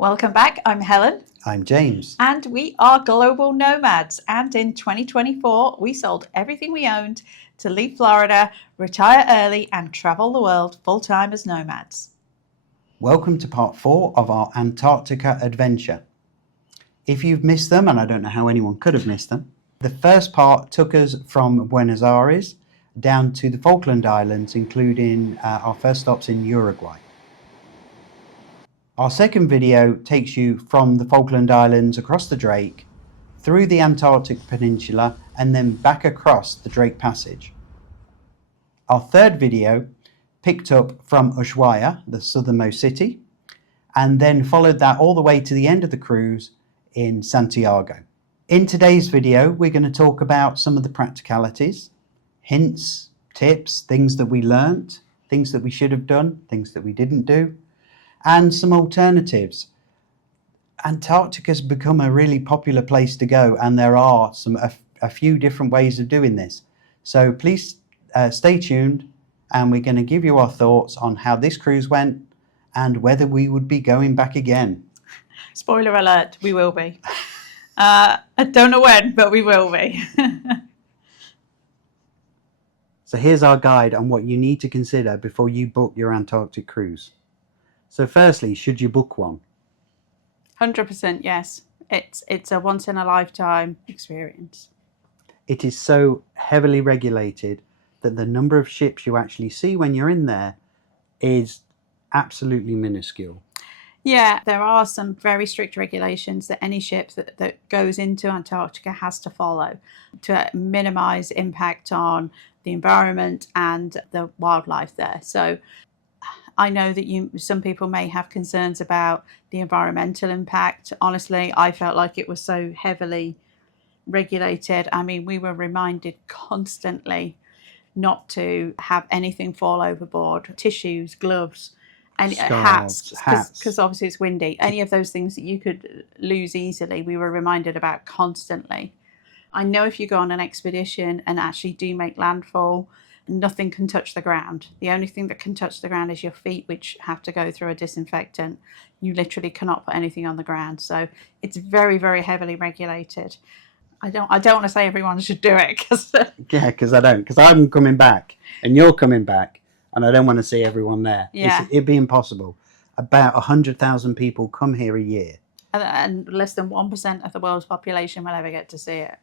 Welcome back. I'm Helen. I'm James. And we are global nomads. And in 2024, we sold everything we owned to leave Florida, retire early, and travel the world full-time as nomads. Welcome to part 4 of our Antarctica adventure. If you've missed them, and I don't know how anyone could have missed them, the first part took us from Buenos Aires down to the Falkland Islands, including our first stops in Uruguay. Our second video takes you from the Falkland Islands across the Drake, through the Antarctic Peninsula, and then back across the Drake Passage. Our third video picked up from Ushuaia, the southernmost city, and then followed that all the way to the end of the cruise in Santiago. In today's video, we're going to talk about some of the practicalities, hints, tips, things that we learnt, things that we should have done, things that we didn't do, and some alternatives. Antarctica's become a really popular place to go, and there are a few different ways of doing this. So please stay tuned, and we're going to give you our thoughts on how this cruise went and whether we would be going back again. Spoiler alert, we will be. I don't know when, but we will be. So here's our guide on what you need to consider before you book your Antarctic cruise. So firstly, should you book one? 100% yes. It's a once in a lifetime experience. It is so heavily regulated that the number of ships you actually see when you're in there is absolutely minuscule. Yeah, there are some very strict regulations that any ship that goes into Antarctica has to follow to minimise impact on the environment and the wildlife there. So I know that some people may have concerns about the environmental impact. Honestly, I felt like it was so heavily regulated. I mean, we were reminded constantly not to have anything fall overboard, tissues, gloves, and hats, because obviously it's windy. Any of those things that you could lose easily, we were reminded about constantly. I know if you go on an expedition and actually do make landfall, nothing can touch the ground. The only thing that can touch the ground is your feet, which have to go through a disinfectant. You literally cannot put anything on the ground. So it's very, very heavily regulated. I don't want to say everyone should do it. Because I'm coming back and you're coming back, and I don't want to see everyone there. Yeah. It'd be impossible. About 100,000 people come here a year. And less than 1% of the world's population will ever get to see it.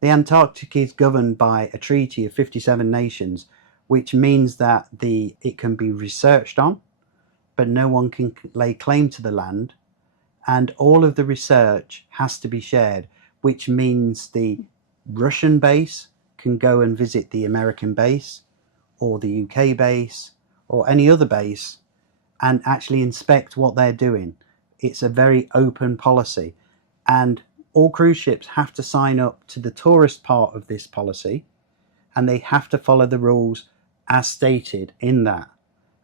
The Antarctic is governed by a treaty of 57 nations, which means that it can be researched on, but no one can lay claim to the land, and all of the research has to be shared, which means the Russian base can go and visit the American base or the UK base or any other base and actually inspect what they're doing. It's a very open policy, and all cruise ships have to sign up to the tourist part of this policy, and they have to follow the rules as stated in that.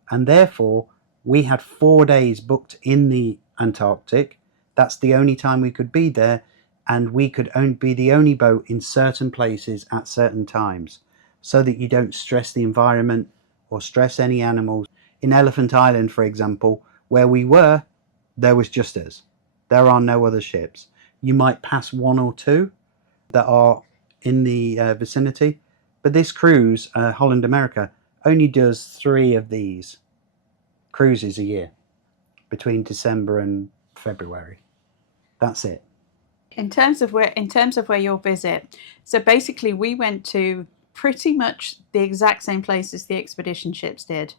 And therefore, we had 4 days booked in the Antarctic. That's the only time we could be there, and we could be the only boat in certain places at certain times, so that you don't stress the environment or stress any animals. In Elephant Island, for example, where we were, there was just us. There are no other ships. You might pass one or two that are in the vicinity, but this cruise, Holland America, only does 3 of these cruises a year between December and February. That's it. In terms of where you'll visit, so basically we went to pretty much the exact same place as the expedition ships did.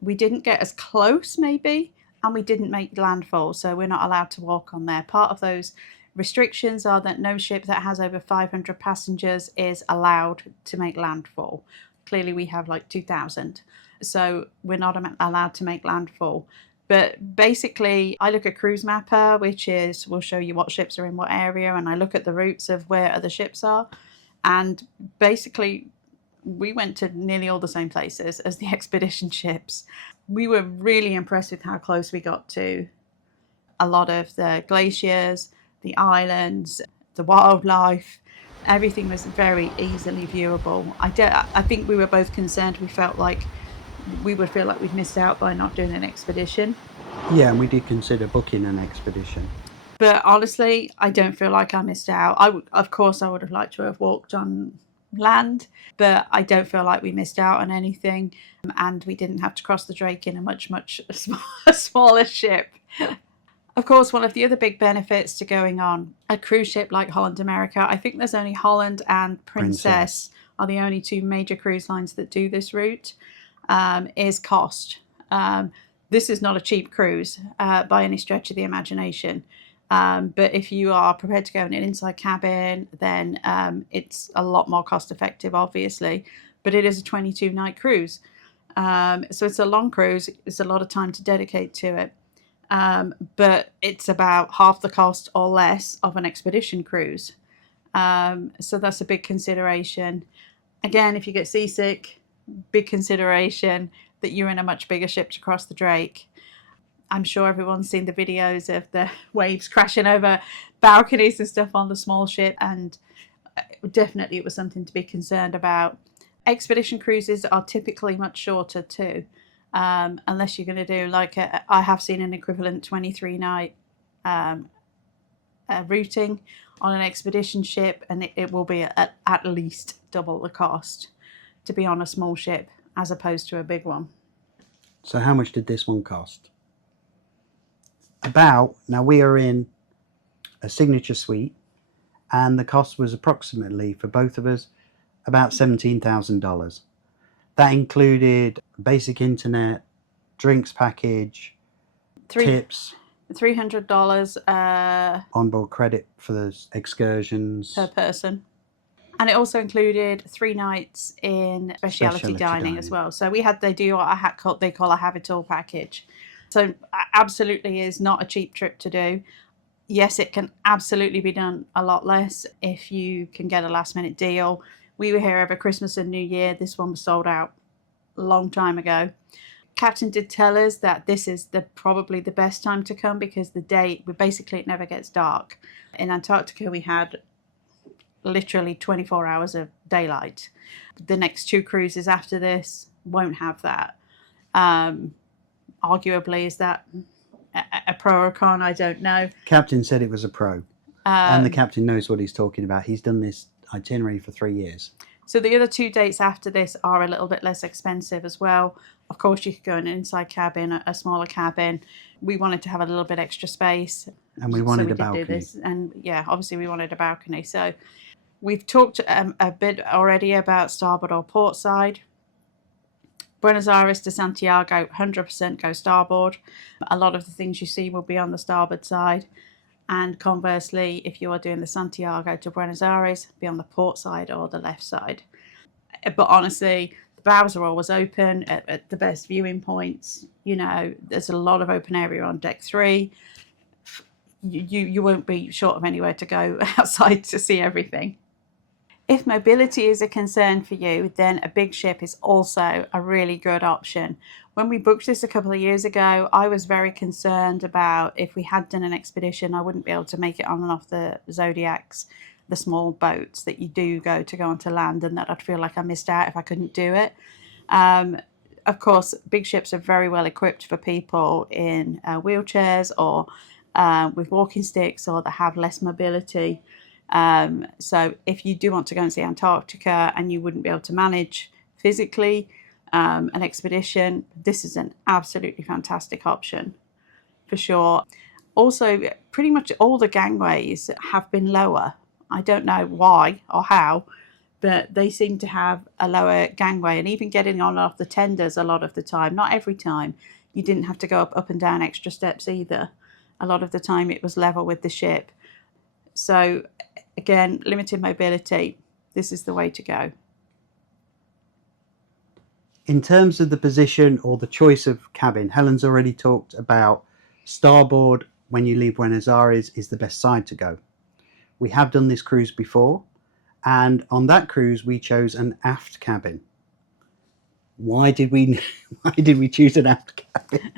We didn't get as close maybe, and we didn't make landfall, so we're not allowed to walk on there. Part of those restrictions are that no ship that has over 500 passengers is allowed to make landfall. Clearly we have like 2,000, so we're not allowed to make landfall. But basically I look at Cruise Mapper, which will show you what ships are in what area, and I look at the routes of where other ships are, and basically we went to nearly all the same places as the expedition ships. We were really impressed with how close we got to a lot of the glaciers, the islands, the wildlife. Everything was very easily viewable. I think we were both concerned. We felt like we would feel like we've missed out by not doing an expedition. Yeah, and we did consider booking an expedition. But honestly, I don't feel like I missed out. Of course, I would have liked to have walked on land, but I don't feel like we missed out on anything. And we didn't have to cross the Drake in a much smaller ship. Of course, one of the other big benefits to going on a cruise ship like Holland America, I think there's only Holland and Princess are the only two major cruise lines that do this route, is cost. This is not a cheap cruise by any stretch of the imagination. But if you are prepared to go in an inside cabin, then it's a lot more cost effective, obviously. But it is a 22-night cruise. So it's a long cruise. It's a lot of time to dedicate to it. But it's about half the cost or less of an expedition cruise. So that's a big consideration. Again, if you get seasick, big consideration that you're in a much bigger ship to cross the Drake. I'm sure everyone's seen the videos of the waves crashing over balconies and stuff on the small ship, and definitely it was something to be concerned about. Expedition cruises are typically much shorter too, unless you're going to do like I have seen an equivalent 23-night routing on an expedition ship, and it will be at least double the cost to be on a small ship as opposed to a big one. So how much did this one cost? Now we are in a signature suite, and the cost was approximately, for both of us, about $17,000. That included basic internet, drinks package, tips, $300 onboard credit for the excursions per person. And it also included 3 nights in specialty dining as well. So they do what they call a have it all package. So absolutely is not a cheap trip to do. Yes, it can absolutely be done a lot less if you can get a last minute deal. We were here over Christmas and New Year. This one was sold out a long time ago. Captain did tell us that this is probably the best time to come because it never gets dark. In Antarctica, we had literally 24 hours of daylight. The next 2 cruises after this won't have that. Arguably, is that a pro or a con? I don't know. Captain said it was a pro, and the captain knows what he's talking about. He's done this itinerary for 3 years. So the other 2 dates after this are a little bit less expensive as well. Of course, you could go in an inside cabin, a smaller cabin. We wanted to have a little bit extra space, and we wanted a balcony. Do this. And yeah, obviously we wanted a balcony. So we've talked a bit already about starboard or port side. Buenos Aires to Santiago, 100% go starboard. A lot of the things you see will be on the starboard side. And conversely, if you are doing the Santiago to Buenos Aires, be on the port side or the left side. But honestly, the bows are always open at the best viewing points. You know, there's a lot of open area on deck 3. You won't be short of anywhere to go outside to see everything. If mobility is a concern for you, then a big ship is also a really good option. When we booked this a couple of years ago, I was very concerned about if we had done an expedition, I wouldn't be able to make it on and off the Zodiacs, the small boats that you do go onto land, and that I'd feel like I missed out if I couldn't do it. Of course, big ships are very well equipped for people in wheelchairs or with walking sticks or that have less mobility. So if you do want to go and see Antarctica and you wouldn't be able to manage physically an expedition, this is an absolutely fantastic option for sure. Also, pretty much all the gangways have been lower. I don't know why or how, but they seem to have a lower gangway, and even getting on and off the tenders a lot of the time, not every time, you didn't have to go up and down extra steps either. A lot of the time it was level with the ship. So again, limited mobility, this is the way to go. In terms of the position or the choice of cabin, Helen's already talked about starboard when you leave Buenos Aires is the best side to go. We have done this cruise before, and on that cruise we chose an aft cabin. Why did we choose an aft cabin?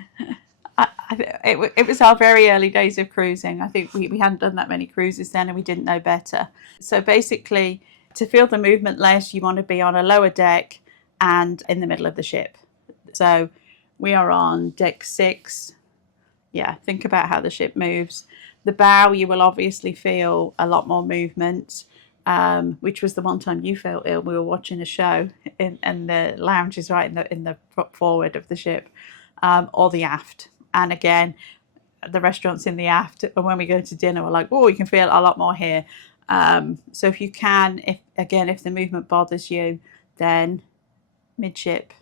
It was our very early days of cruising. I think we hadn't done that many cruises then, and we didn't know better. So basically, to feel the movement less, you want to be on a lower deck and in the middle of the ship. So we are on deck 6. Yeah, think about how the ship moves. The bow, you will obviously feel a lot more movement, which was the one time you felt ill. We were watching a show, and the lounge is right in the forward of the ship, or the aft. And again, the restaurant's in the aft, and when we go to dinner, we're like, oh, you can feel a lot more here. So if you can, if the movement bothers you, then midship,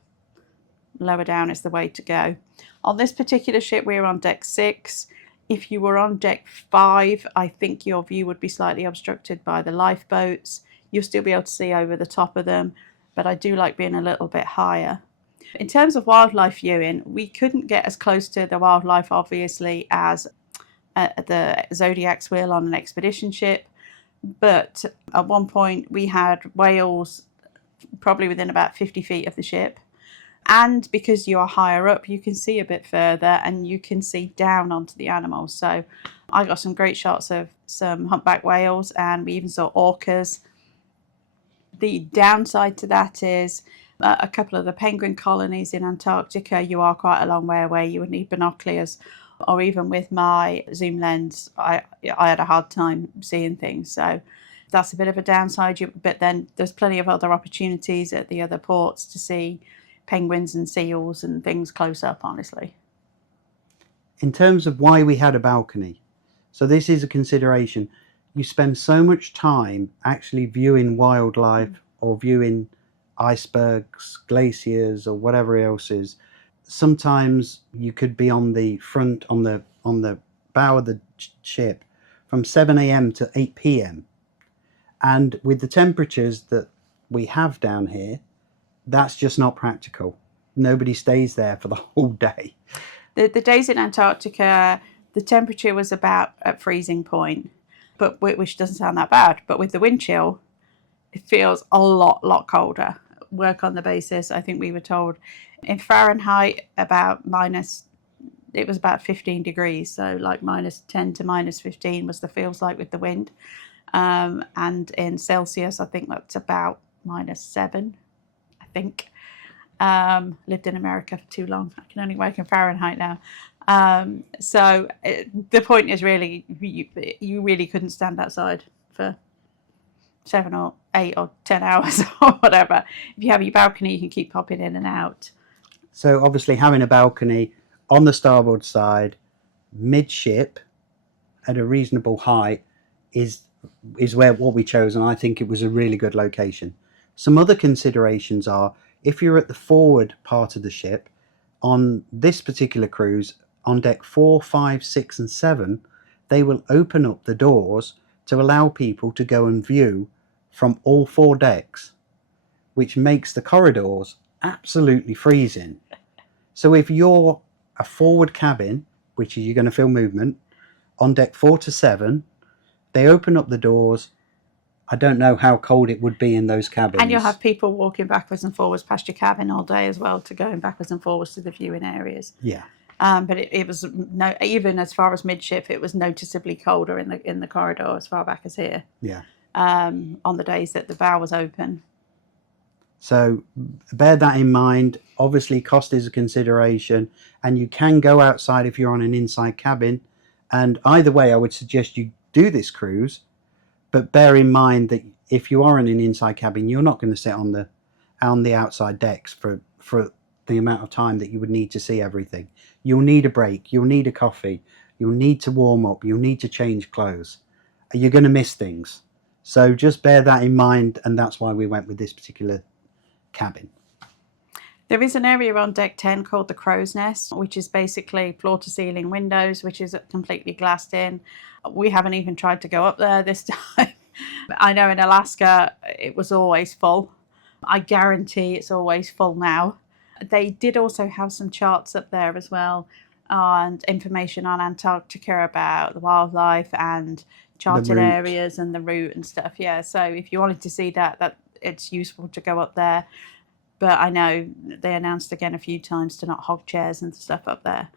lower down is the way to go. On this particular ship, we're on deck 6. If you were on deck 5, I think your view would be slightly obstructed by the lifeboats. You'll still be able to see over the top of them, but I do like being a little bit higher. In terms of wildlife viewing, we couldn't get as close to the wildlife, obviously, as the Zodiac's will on an expedition ship. But at one point, we had whales probably within about 50 feet of the ship. And because you are higher up, you can see a bit further and you can see down onto the animals. So I got some great shots of some humpback whales, and we even saw orcas. The downside to that is a couple of the penguin colonies in Antarctica, you are quite a long way away. You would need binoculars, or even with my zoom lens, I had a hard time seeing things. So that's a bit of a downside. But then there's plenty of other opportunities at the other ports to see penguins and seals and things close up, honestly. In terms of why we had a balcony, so this is a consideration. You spend so much time actually viewing wildlife or viewing icebergs, glaciers, or whatever else is. Sometimes you could be on the front, on the bow of the ship from 7 a.m. to 8 p.m. And with the temperatures that we have down here, that's just not practical. Nobody stays there for the whole day. The days in Antarctica, the temperature was about at freezing point, but which doesn't sound that bad. But with the wind chill, it feels a lot colder. Work on the basis, I think we were told in Fahrenheit it was about 15 degrees. So like -10 to -15 was the feels like with the wind. And in Celsius, I think that's about -7. I think. Lived in America for too long. I can only work in Fahrenheit now. So the point is really, you really couldn't stand outside for 7 or 8 or 10 hours or whatever. If you have your balcony, you can keep popping in and out. So obviously having a balcony on the starboard side, midship, at a reasonable height, is what we chose, and I think it was a really good location. Some other considerations are, if you're at the forward part of the ship, on this particular cruise, on deck 4, 5, 6 and 7, they will open up the doors to allow people to go and view from all 4 decks, which makes the corridors absolutely freezing. So if you're a forward cabin, which is you're going to feel movement, on deck 4 to 7, they open up the doors. I don't know how cold it would be in those cabins. And you'll have people walking backwards and forwards past your cabin all day as well, to going backwards and forwards to the viewing areas. Yeah. But it was even as far as midship, it was noticeably colder in the corridor as far back as here. Yeah. On the days that the bow was open. So bear that in mind. Obviously, cost is a consideration, and you can go outside if you're on an inside cabin. And either way, I would suggest you do this cruise, but bear in mind that if you are in an inside cabin, you're not going to sit on the outside decks for the amount of time that you would need to see everything. You'll need a break. You'll need a coffee. You'll need to warm up. You'll need to change clothes. You're going to miss things. So just bear that in mind, and that's why we went with this particular cabin. There is an area on deck 10 called the Crow's Nest, which is basically floor to ceiling windows, which is completely glassed in. We haven't even tried to go up there this time. I know in Alaska it was always full. I guarantee it's always full now. They did also have some charts up there as well, and information on Antarctica about the wildlife and charted areas and the route and stuff. Yeah, so if you wanted to see that it's useful to go up there. But I know they announced again a few times to not hog chairs and stuff up there.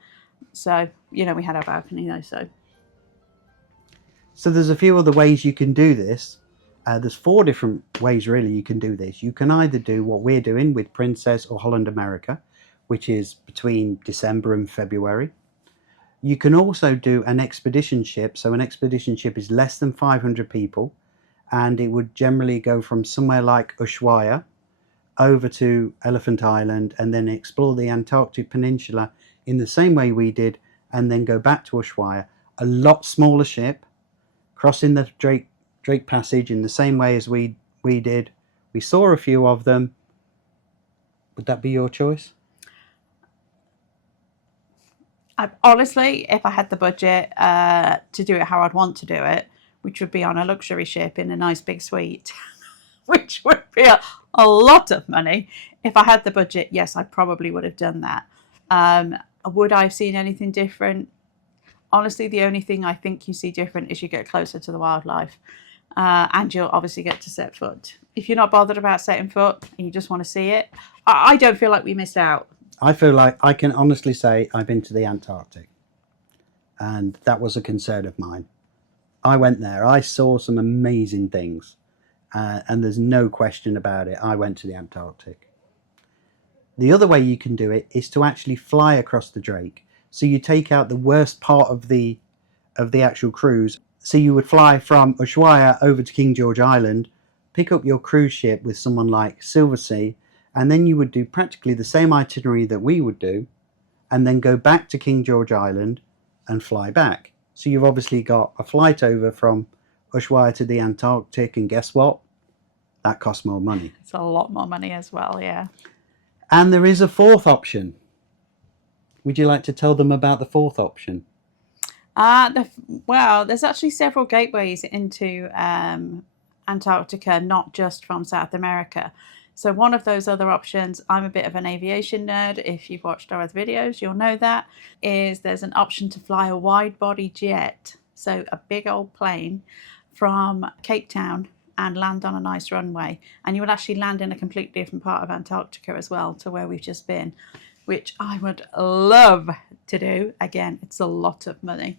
So, we had our balcony though, So there's a few other ways you can do this. There's 4 different ways really you can do this. You can either do what we're doing with Princess or Holland America, which is between December and February. You can also do an expedition ship. So an expedition ship is less than 500 people, and it would generally go from somewhere like Ushuaia over to Elephant Island and then explore the Antarctic Peninsula in the same way we did, and then go back to Ushuaia. A lot smaller ship, crossing the Drake Passage in the same way as we did. We saw a few of them. Would that be your choice? Honestly, if I had the budget to do it how I'd want to do it, which would be on a luxury ship in a nice big suite, which would be a lot of money. If I had the budget, yes, I probably would have done that. Would I have seen anything different? Honestly, the only thing I think you see different is you get closer to the wildlife, and you'll obviously get to set foot. If you're not bothered about setting foot and you just want to see it, I don't feel like we missed out. I feel like I can honestly say I've been to the Antarctic, and that was a concern of mine. I went there. I saw some amazing things, and there's no question about it. I went to the Antarctic. The other way you can do it is to actually fly across the Drake. So you take out the worst part of the actual cruise. So you would fly from Ushuaia over to King George Island, pick up your cruise ship with someone like Silversea, and then you would do practically the same itinerary that we would do, and then go back to King George Island and fly back. So you've obviously got a flight over from Ushuaia to the Antarctic, and guess what? That costs more money. It's a lot more money as well, yeah. And there is a fourth option. Would you like to tell them about the fourth option? Well, there's actually several gateways into Antarctica, not just from South America. So one of those other options, I'm a bit of an aviation nerd. If you've watched our other videos, you'll know that, is there's an option to fly a wide body jet. So a big old plane from Cape Town and land on a nice runway. And you would actually land in a completely different part of Antarctica as well to where we've just been, which I would love to do. Again, it's a lot of money,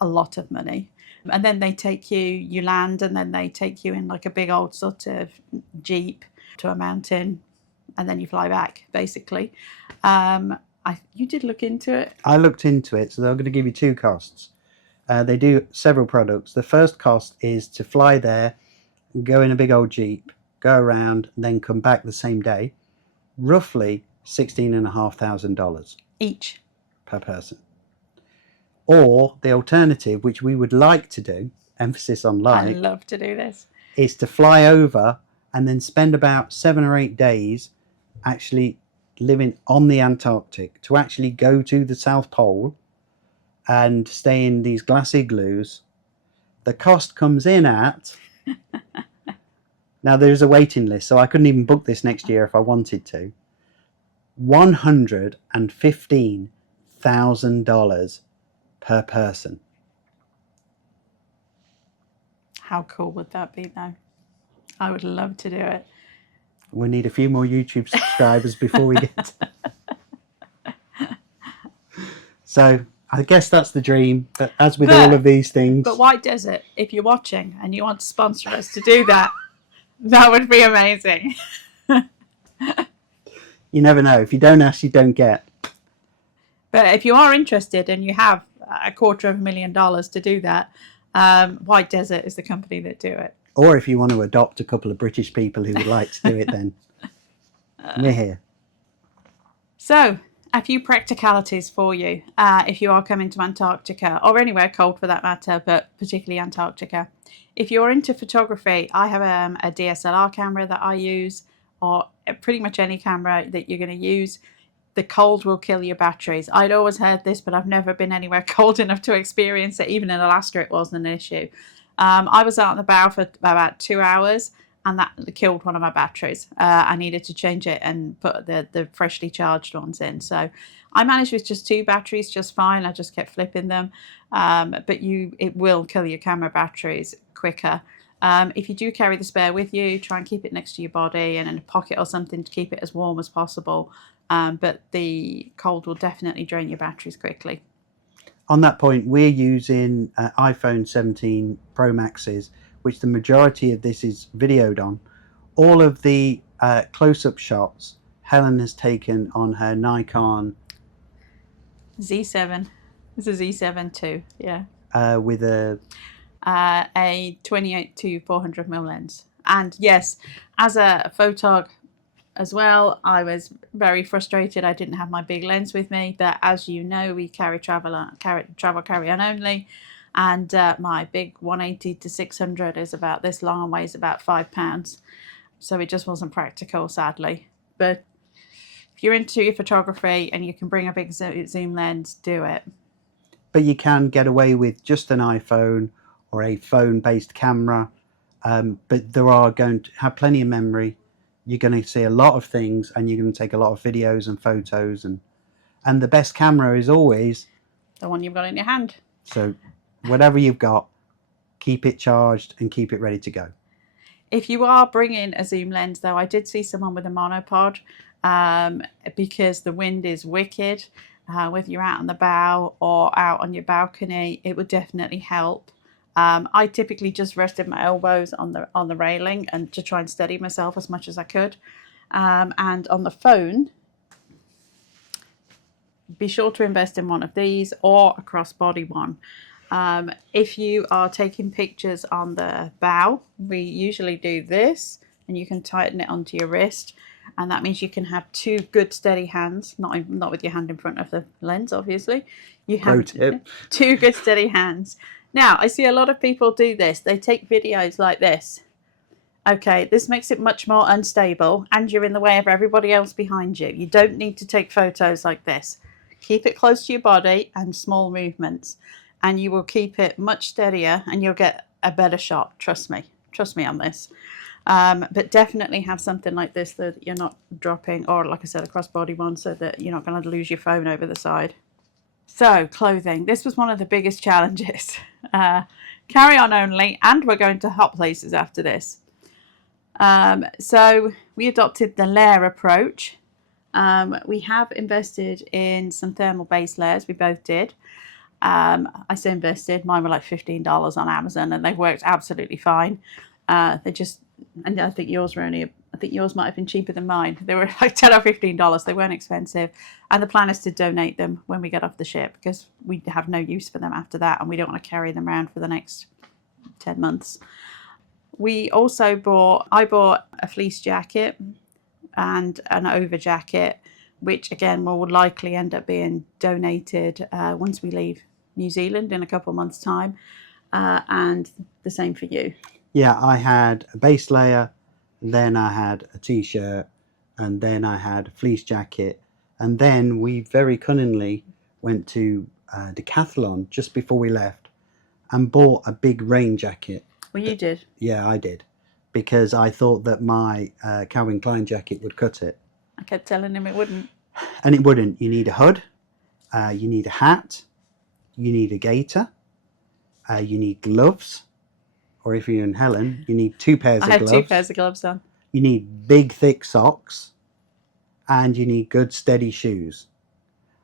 a lot of money. And then they take you land, and then they take you in like a big old sort of Jeep to a mountain, and then you fly back, basically. You did look into it. I looked into it, so they're going to give you two costs. They do several products. The first cost is to fly there, go in a big old Jeep, go around, and then come back the same day. Roughly $16,500 each per person. Or the alternative, which we would like to do, emphasis on like, I'd love to do this, is to fly over and then spend about 7 or 8 days actually living on the Antarctic, to actually go to the South Pole and stay in these glass igloos. The cost comes in at... Now there's a waiting list, so I couldn't even book this next year if I wanted to. $115,000 per person. How cool would that be, though? I would love to do it. We need a few more YouTube subscribers before we get So I guess that's the dream, but as with all of these things... But White Desert, if you're watching and you want to sponsor us to do that, that would be amazing. You never know. If you don't ask, you don't get. But if you are interested and you have $250,000 to do that, White Desert is the company that do it. Or if you want to adopt a couple of British people who would like to do it, then we're here. So, a few practicalities for you if you are coming to Antarctica, or anywhere cold for that matter, but particularly Antarctica. If you're into photography, I have a DSLR camera that I use, or pretty much any camera that you're going to use. The cold will kill your batteries. I'd always heard this, but I've never been anywhere cold enough to experience it. Even in Alaska, it wasn't an issue. I was out on the bow for about 2 hours, and that killed one of my batteries. I needed to change it and put the freshly charged ones in. So I managed with just 2 batteries just fine. I just kept flipping them. But it will kill your camera batteries quicker. If you do carry the spare with you, try and keep it next to your body and in a pocket or something to keep it as warm as possible. But the cold will definitely drain your batteries quickly. On that point, we're using iPhone 17 Pro Maxes, which the majority of this is videoed on. All of the close-up shots Helen has taken on her Nikon Z7. This is Z7 too. Yeah. with a 28 to 400mm lens. And yes, as a photog as well, I was very frustrated I didn't have my big lens with me, but as you know, we travel carry on only, and my big 180 to 600 is about this long and weighs about £5, so it just wasn't practical, sadly. But if you're into your photography and you can bring a big zoom lens, do it. But you can get away with just an iPhone or a phone-based camera, but there are going to have plenty of memory. You're going to see a lot of things, and you're going to take a lot of videos and photos, and the best camera is always the one you've got in your hand. So whatever you've got, keep it charged and keep it ready to go. If you are bringing a zoom lens, though, I did see someone with a monopod, because the wind is wicked. Whether you're out on the bow or out on your balcony, it would definitely help. I typically just rested my elbows on the railing and to try and steady myself as much as I could. And on the phone, be sure to invest in one of these or a crossbody one. If you are taking pictures on the bow, we usually do this, and you can tighten it onto your wrist, and that means you can have two good steady hands, not with your hand in front of the lens, obviously. You have two good steady hands. Now, I see a lot of people do this. They take videos like this. Okay, this makes it much more unstable, and you're in the way of everybody else behind you. You don't need to take photos like this. Keep it close to your body and small movements, and you will keep it much steadier, and you'll get a better shot. Trust me on this. But definitely have something like this that you're not dropping, or like I said, a crossbody one, so that you're not going to lose your phone over the side. So, clothing. This was one of the biggest challenges. Carry on only, and we're going to hot places after this. So we adopted the layer approach. We have invested in some thermal base layers. We both did. I say invested. Mine were like $15 on Amazon, and they worked absolutely fine. And I think yours might have been cheaper than mine. They were like $10 or $15. They weren't expensive. And the plan is to donate them when we get off the ship, because we have no use for them after that, and we don't want to carry them around for the next 10 months. I bought a fleece jacket and an over jacket, which again will likely end up being donated once we leave New Zealand in a couple of months' time. And the same for you. Yeah, I had a base layer, then I had a t-shirt, and then I had a fleece jacket, and then we very cunningly went to Decathlon just before we left and bought a big rain jacket. Well, you did. Yeah, I did, because I thought that my Calvin Klein jacket would cut it. I kept telling him it wouldn't. And it wouldn't. You need a hood, you need a hat, you need a gaiter, you need gloves, or if you're in Helen, you need two pairs of gloves. I had 2 pairs of gloves on. You need big, thick socks, and you need good, steady shoes.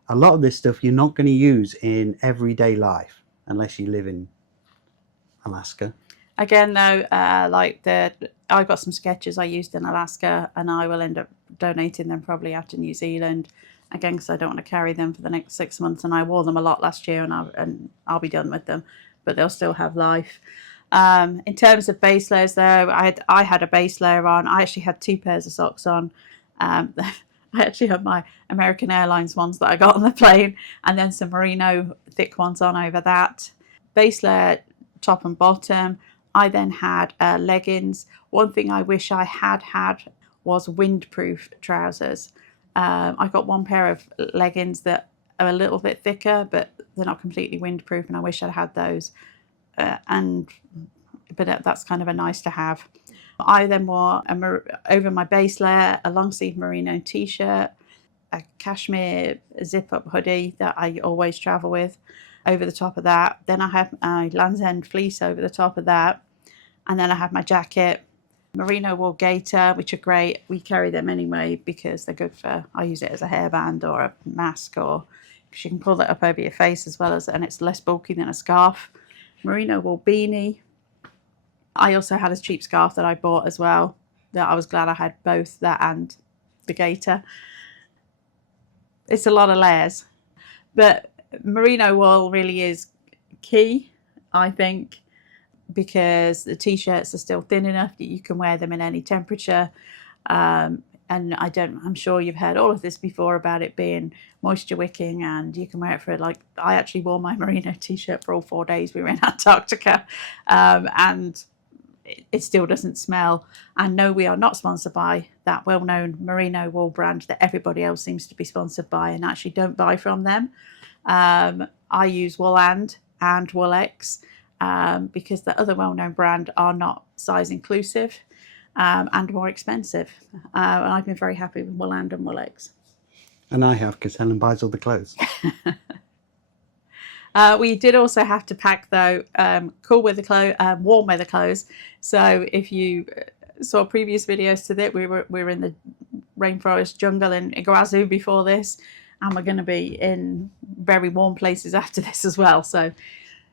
A lot of this stuff you're not going to use in everyday life unless you live in Alaska. Again, though, I got some sketches I used in Alaska, and I will end up donating them probably out to New Zealand. Again, because I don't want to carry them for the next 6 months, and I wore them a lot last year, and I'll be done with them, but they'll still have life. In terms of base layers, though, I had a base layer on. I actually had 2 pairs of socks on. I actually had my American Airlines ones that I got on the plane, and then some merino thick ones on over that. Base layer, top and bottom. I then had leggings. One thing I wish I had was windproof trousers. I got 1 pair of leggings that are a little bit thicker, but they're not completely windproof, and I wish I'd had those. But that's kind of a nice to have. I then wore over my base layer a long sleeve merino t-shirt, a cashmere zip up hoodie that I always travel with over the top of that. Then I have my Land's End fleece over the top of that, and then I have my jacket, merino wool gaiter, which are great. We carry them anyway because they're good I use it as a hairband or a mask, or you can pull that up over your face as well as, and it's less bulky than a scarf. Merino wool beanie. I also had a cheap scarf that I bought as well, that I was glad I had both that and the gaiter. It's a lot of layers. But merino wool really is key, I think, because the t-shirts are still thin enough that you can wear them in any temperature. And I'm sure you've heard all of this before about it being moisture wicking, and you can wear it for, like, I actually wore my merino t-shirt for all 4 days we were in Antarctica, and it still doesn't smell. And no, we are not sponsored by that well-known merino wool brand that everybody else seems to be sponsored by, and actually don't buy from them. I use Wooland and Woolex because the other well-known brand are not size inclusive and more expensive. And I've been very happy with Wooland and Woolex. And I have, because Helen buys all the clothes. We did also have to pack, though, cool weather clothes, warm weather clothes. So if you saw previous videos to that, we were in the rainforest jungle in Iguazu before this, and we're going to be in very warm places after this as well. So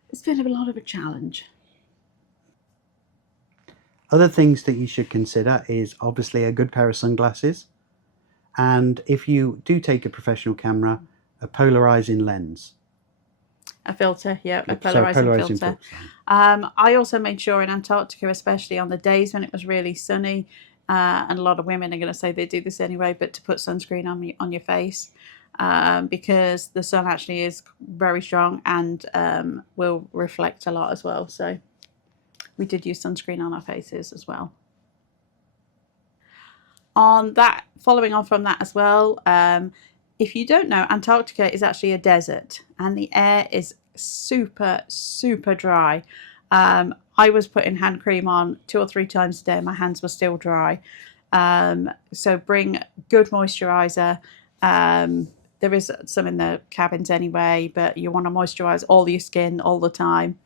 it's been a lot of a challenge. Other things that you should consider is obviously a good pair of sunglasses, and if you do take a professional camera, a polarizing lens. A filter, yeah, a polarizing filter. I also made sure in Antarctica, especially on the days when it was really sunny, and a lot of women are going to say they do this anyway, but to put sunscreen on your face, because the sun actually is very strong and will reflect a lot as well. So we did use sunscreen on our faces as well. On that, following on from that as well, if you don't know, Antarctica is actually a desert, and the air is super, super dry. I was putting hand cream on 2 or 3 times a day, and my hands were still dry. So bring good moisturizer. There is some in the cabins anyway, but you want to moisturize all your skin all the time.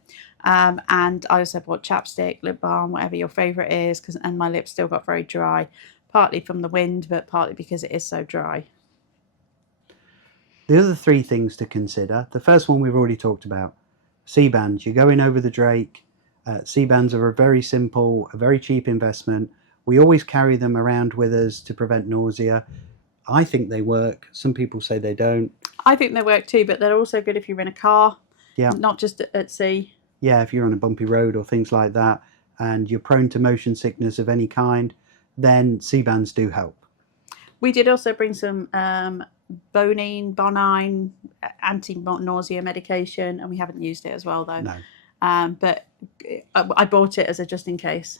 And I also bought chapstick, lip balm, whatever your favorite is, and my lips still got very dry, partly from the wind, but partly because it is so dry. The other 3 things to consider, the first one we've already talked about, Seabands. You're going over the Drake. Seabands are a very simple, a very cheap investment. We always carry them around with us to prevent nausea. I think they work. Some people say they don't. I think they work too, but they're also good if you're in a car, not just at sea. Yeah, if you're on a bumpy road or things like that, and you're prone to motion sickness of any kind, then Seabands do help. We did also bring some Bonine anti-nausea medication, and we haven't used it as well, though. No. But I bought it as a just in case.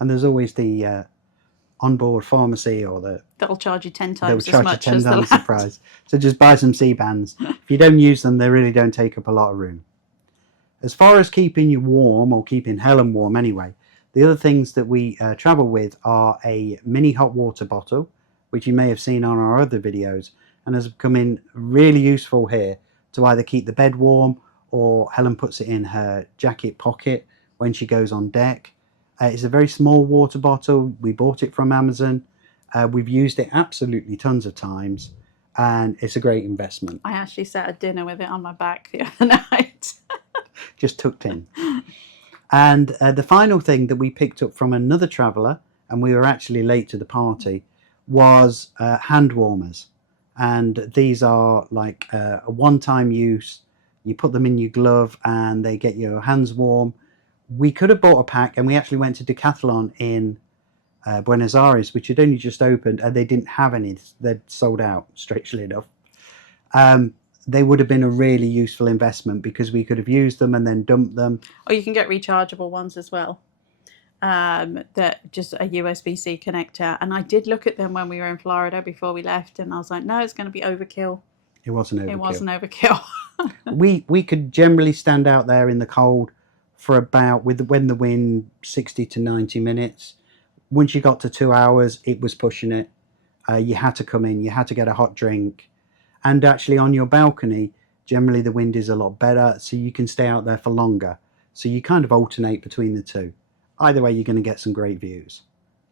And there's always the onboard pharmacy, or that'll charge you 10 they'll times charge as much you 10 as times the the price. So just buy some Seabands. If you don't use them, they really don't take up a lot of room. As far as keeping you warm, or keeping Helen warm anyway, the other things that we travel with are a mini hot water bottle, which you may have seen on our other videos, and has come in really useful here to either keep the bed warm, or Helen puts it in her jacket pocket when she goes on deck. It's a very small water bottle. We bought it from Amazon. We've used it absolutely tons of times, and it's a great investment. I actually sat at dinner with it on my back the other night. Just tucked in. And the final thing that we picked up from another traveller, and we were actually late to the party, was hand warmers. And these are like a one-time use. You put them in your glove and they get your hands warm. We could have bought a pack, and we actually went to Decathlon in Buenos Aires, which had only just opened, and they didn't have any. They'd sold out, strangely enough. They would have been a really useful investment, because we could have used them and then dumped them. Or you can get rechargeable ones as well. That just a USB-C connector. And I did look at them when we were in Florida before we left, and I was like, no, it's going to be overkill. It wasn't overkill. It wasn't overkill. we could generally stand out there in the cold for about, when the wind, 60 to 90 minutes. Once you got to 2 hours, it was pushing it. You had to come in, you had to get a hot drink. And actually on your balcony, generally the wind is a lot better, so you can stay out there for longer. So you kind of alternate between the two. Either way, you're going to get some great views.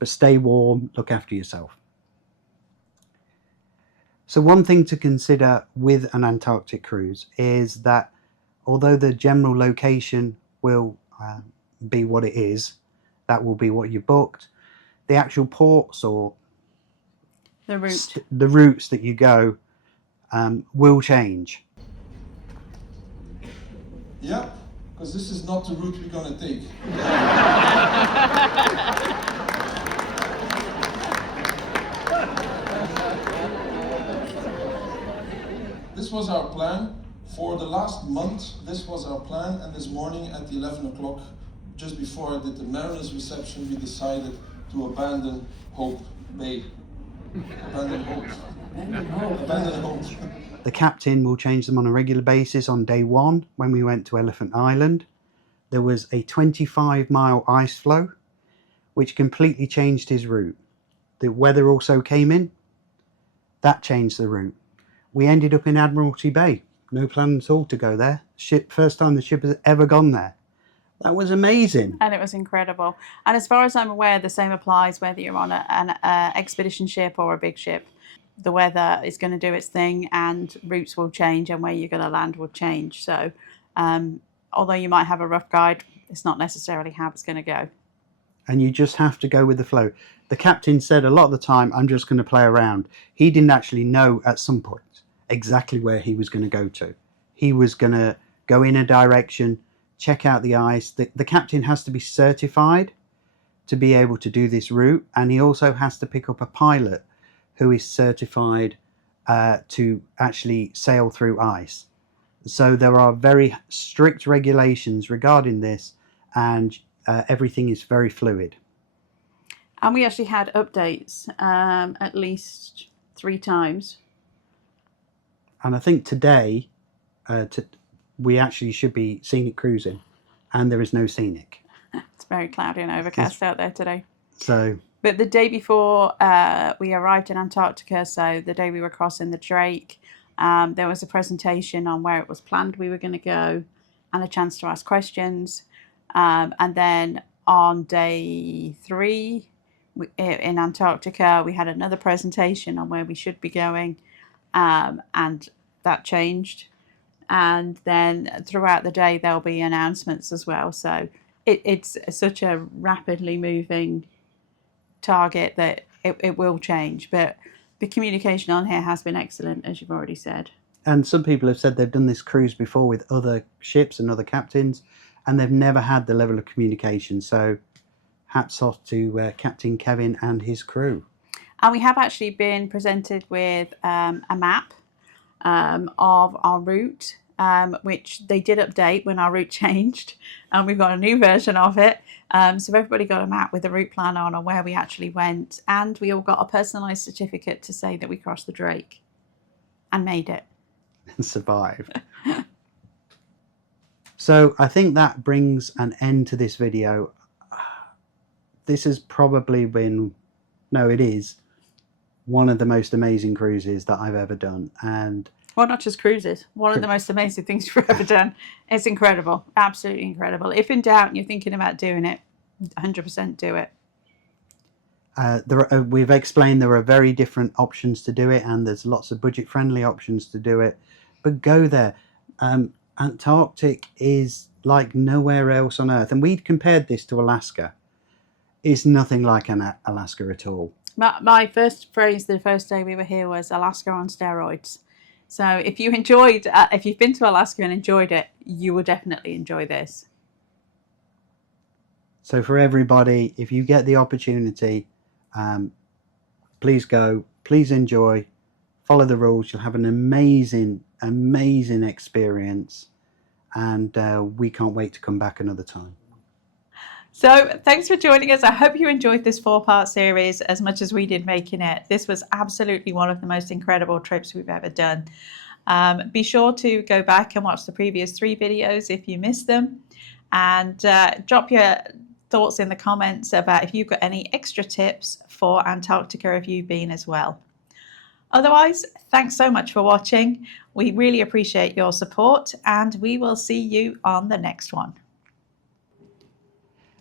But stay warm, look after yourself. So one thing to consider with an Antarctic cruise is that although the general location will be what it is, that will be what you booked, the actual ports, or the routes that you go will change. Yeah, because this is not the route we're going to take. This was our plan. For the last month, this was our plan, and this morning at 11 o'clock, just before I did the Mariners reception, we decided to abandon Hope Bay. Abandon Hope. Abandon Hope. The captain will change them on a regular basis. On day 1, when we went to Elephant Island, there was a 25-mile ice floe, which completely changed his route. The weather also came in. That changed the route. We ended up in Admiralty Bay. No plan at all to go there. First time the ship has ever gone there. That was amazing. And it was incredible. And as far as I'm aware, the same applies whether you're on an expedition ship or a big ship. The weather is going to do its thing, and routes will change, and where you're going to land will change. So although you might have a rough guide, it's not necessarily how it's going to go. And you just have to go with the flow. The captain said a lot of the time, I'm just going to play around. He didn't actually know at some point exactly where he was going to go to. He was going to go in a direction, check out the ice. The captain has to be certified to be able to do this route, and he also has to pick up a pilot who is certified to actually sail through ice. So there are very strict regulations regarding this, and everything is very fluid. And we actually had updates at least 3 times. And I think today we actually should be scenic cruising, and there is no scenic. It's very cloudy and overcast out there today. So, but the day before we arrived in Antarctica, so the day we were crossing the Drake, there was a presentation on where it was planned we were going to go, and a chance to ask questions. And then on day 3 in Antarctica, we had another presentation on where we should be going, and that changed. And then throughout the day there'll be announcements as well. So it's such a rapidly moving target that it will change. But the communication on here has been excellent, as you've already said. And some people have said they've done this cruise before with other ships and other captains, and they've never had the level of communication. So hats off to Captain Kevin and his crew. And we have actually been presented with a map of our route, which they did update when our route changed, and we've got a new version of it. So everybody got a map with a route plan on where we actually went, and we all got a personalised certificate to say that we crossed the Drake and made it. And survived. So I think that brings an end to this video. This has probably been, no, it is one of the most amazing cruises that I've ever done. And well, not just cruises, one of the most amazing things we've ever done. It's incredible, absolutely incredible. If in doubt and you're thinking about doing it, 100% do it. We've explained there are very different options to do it, and there's lots of budget-friendly options to do it. But go there. Antarctic is like nowhere else on Earth, and we'd compared this to Alaska. It's nothing like Alaska at all. My first phrase the first day we were here was Alaska on steroids. So if you enjoyed, if you've been to Alaska and enjoyed it, you will definitely enjoy this. So for everybody, if you get the opportunity, please go, please enjoy, follow the rules. You'll have an amazing, amazing experience, and we can't wait to come back another time. So thanks for joining us. I hope you enjoyed this 4-part series as much as we did making it. This was absolutely one of the most incredible trips we've ever done. Be sure to go back and watch the previous 3 videos if you missed them, and drop your thoughts in the comments about if you've got any extra tips for Antarctica if you've been as well. Otherwise, thanks so much for watching. We really appreciate your support, and we will see you on the next one.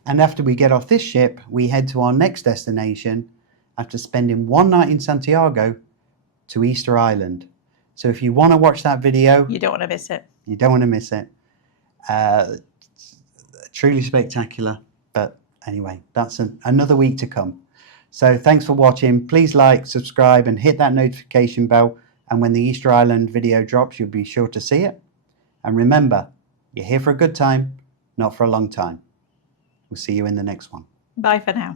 And after we get off this ship, we head to our next destination after spending 1 night in Santiago to Easter Island. So if you want to watch that video, you don't want to miss it. You don't want to miss it. Truly spectacular. But anyway, that's another week to come. So thanks for watching. Please like, subscribe, and hit that notification bell. And when the Easter Island video drops, you'll be sure to see it. And remember, you're here for a good time, not for a long time. We'll see you in the next one. Bye for now.